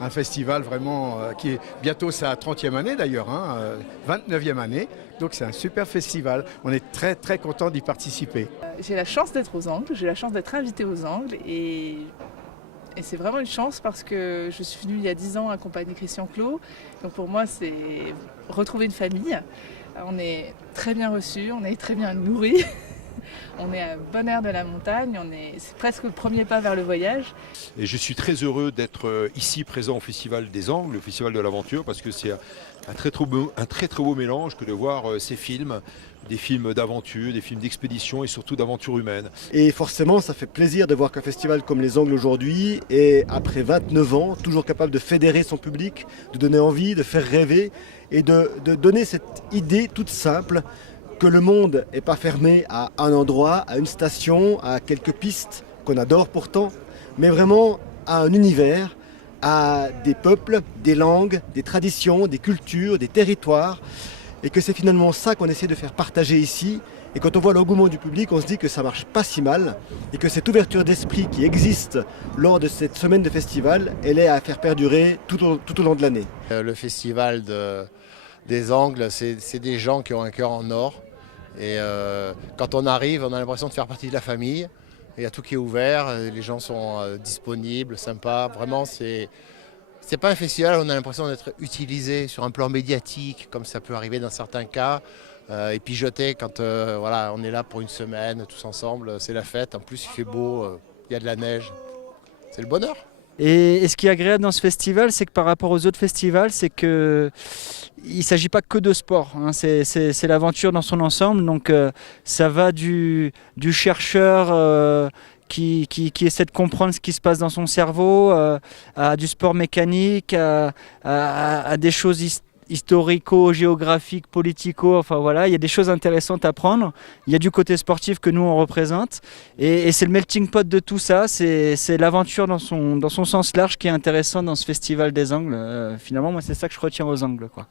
Un festival vraiment qui est bientôt sa 30e année d'ailleurs, 29e année. Donc c'est un super festival. On est très très content d'y participer. J'ai la chance d'être aux Angles, j'ai la chance d'être invitée aux Angles et c'est vraiment une chance parce que je suis venue il y a 10 ans accompagner Christian Clot. Donc pour moi c'est retrouver une famille. On est très bien reçus, on est très bien nourris. On est à bon air de la montagne, c'est presque le premier pas vers le voyage. Et je suis très heureux d'être ici présent au Festival des Angles, au Festival de l'Aventure, parce que c'est un très très beau mélange que de voir ces films, des films d'aventure, des films d'expédition et surtout d'aventure humaine. Et forcément, ça fait plaisir de voir qu'un festival comme les Angles aujourd'hui est, après 29 ans, toujours capable de fédérer son public, de donner envie, de faire rêver et de donner cette idée toute simple que le monde n'est pas fermé à un endroit, à une station, à quelques pistes qu'on adore pourtant, mais vraiment à un univers, à des peuples, des langues, des traditions, des cultures, des territoires, et que c'est finalement ça qu'on essaie de faire partager ici. Et quand on voit l'engouement du public, on se dit que ça marche pas si mal, et que cette ouverture d'esprit qui existe lors de cette semaine de festival, elle est à faire perdurer tout au long de l'année. Le festival des Angles, c'est des gens qui ont un cœur en or. Et quand on arrive, on a l'impression de faire partie de la famille. Il y a tout qui est ouvert, les gens sont disponibles, sympas. Vraiment, c'est pas un festival où on a l'impression d'être utilisé sur un plan médiatique, comme ça peut arriver dans certains cas. Et puis jeté quand voilà, on est là pour une semaine, tous ensemble, c'est la fête. En plus, il fait beau, il y a de la neige. C'est le bonheur. Et ce qui est agréable dans ce festival, c'est que par rapport aux autres festivals, c'est que il ne s'agit pas que de sport, hein. C'est l'aventure dans son ensemble. Donc ça va du chercheur qui essaie de comprendre ce qui se passe dans son cerveau, à du sport mécanique, à des choses historico-géographiques, politico, enfin voilà, il y a des choses intéressantes à prendre. Il y a du côté sportif que nous on représente et c'est le melting pot de tout ça, c'est l'aventure dans son sens large qui est intéressant dans ce festival des Angles. Finalement, moi c'est ça que je retiens aux Angles, quoi.